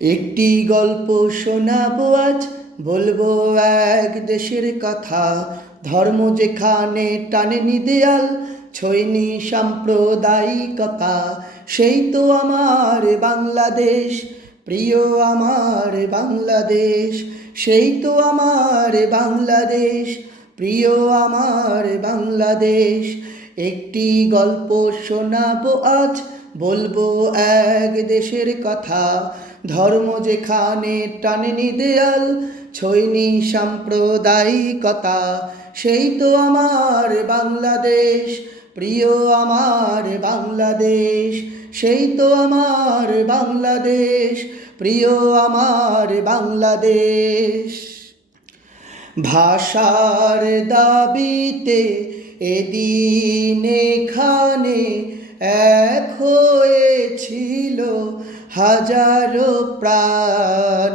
একটি গল্প শোনাবো আজ, বলব এক দেশের কথা। ধর্ম যেখানে টানেনি দেয়াল, ছয়নি সাম্প্রদায়িকতা। সেই তো আমার বাংলাদেশ, প্রিয় আমার বাংলাদেশ। সেই তো আমার বাংলাদেশ, প্রিয় আমার বাংলাদেশ। একটি গল্প শোনাবো আজ, বলব এক দেশের কথা। ধর্ম যেখানে টানেনি দেয়াল, ছয়নি সাম্প্রদায়িকতা, সেই তো আমার বাংলাদেশ, প্রিয় আমার বাংলাদেশ, সেই তো আমার বাংলাদেশ, প্রিয় আমার বাংলাদেশ। ভাষার দাবিতে এদিন এখানে এক হয়েছিল হাজারো প্রাণ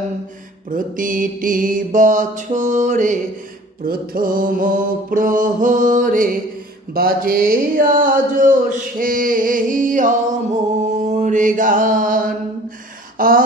প্রতিটি বছরে প্রথম প্রহরে বাজে আজ সেই অমর গান। আ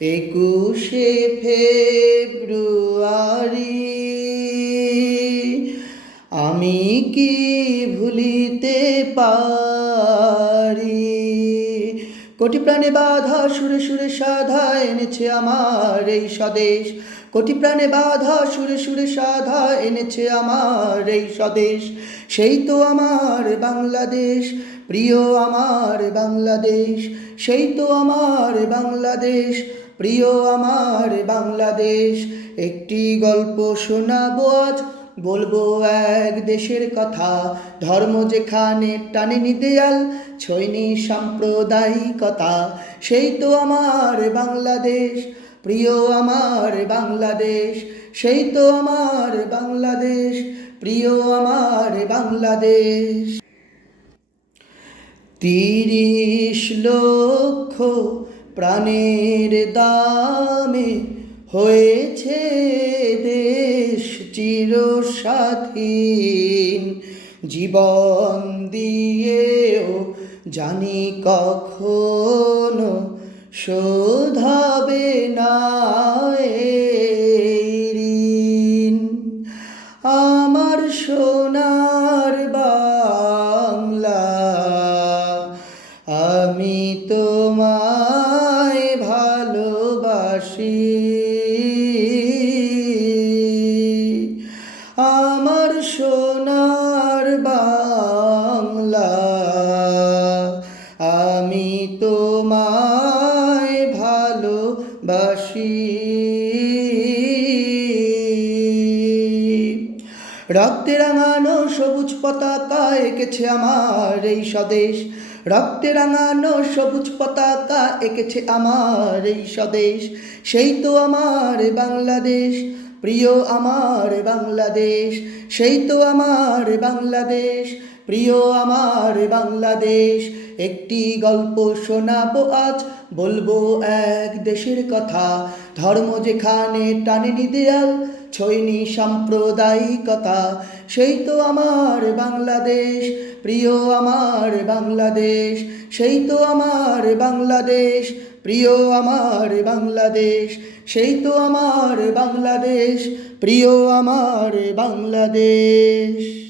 একুশে ফেব্রুয়ারি। আমি কি ভুলিতে পারি? কোটি প্রাণে বাধা, সুরে সুরে সাধা এনেছে আমার এই স্বদেশ। কোটি প্রাণে বাধা, সুরে সুরে সাধা এনেছে আমার এই স্বদেশ। সেই তো আমার বাংলাদেশ, প্রিয় আমার বাংলাদেশ। সেই তো আমার বাংলাদেশ প্রিয় আমার বাংলাদেশ, একটি গল্প শোনাবো আজ। বলব এক দেশের কথা, ধর্ম যেখানে টানেনি দেয়াল ছয়নি সাম্প্রদায়িকতা, সেই তো আমার বাংলাদেশ। প্রিয় আমার বাংলাদেশ, সেই তো আমার বাংলাদেশ। প্রিয় আমার বাংলাদেশ। তিরিশ লক্ষ প্রাণের দামে হয়েছে দেশ চিরস্বাধীন। জীবন দিয়েও জানি কখনো শোধাবে না তোমায় ভালোবাসি। রক্তে রাঙানো সবুজ পতাকা এঁকেছে আমার এই স্বদেশ। রক্তে রাঙানো সবুজ পতাকা এঁকেছে আমার এই স্বদেশ। সেই তো আমার বাংলাদেশ। প্রিয় আমার বাংলাদেশ, সেই তো আমার বাংলাদেশ। প্রিয় আমার বাংলাদেশ, একটি গল্প শোনাবো আজ, বলব এক দেশের কথা। ধর্ম যেখানে টানেনি দেয়াল, ছয়নি সাম্প্রদায়িকতা। সেই তো আমার বাংলাদেশ, প্রিয় আমার বাংলাদেশ। সেই তো আমার বাংলাদেশ প্রিয় আমার বাংলাদেশ সেই তো আমার বাংলাদেশ। প্রিয় আমার বাংলাদেশ।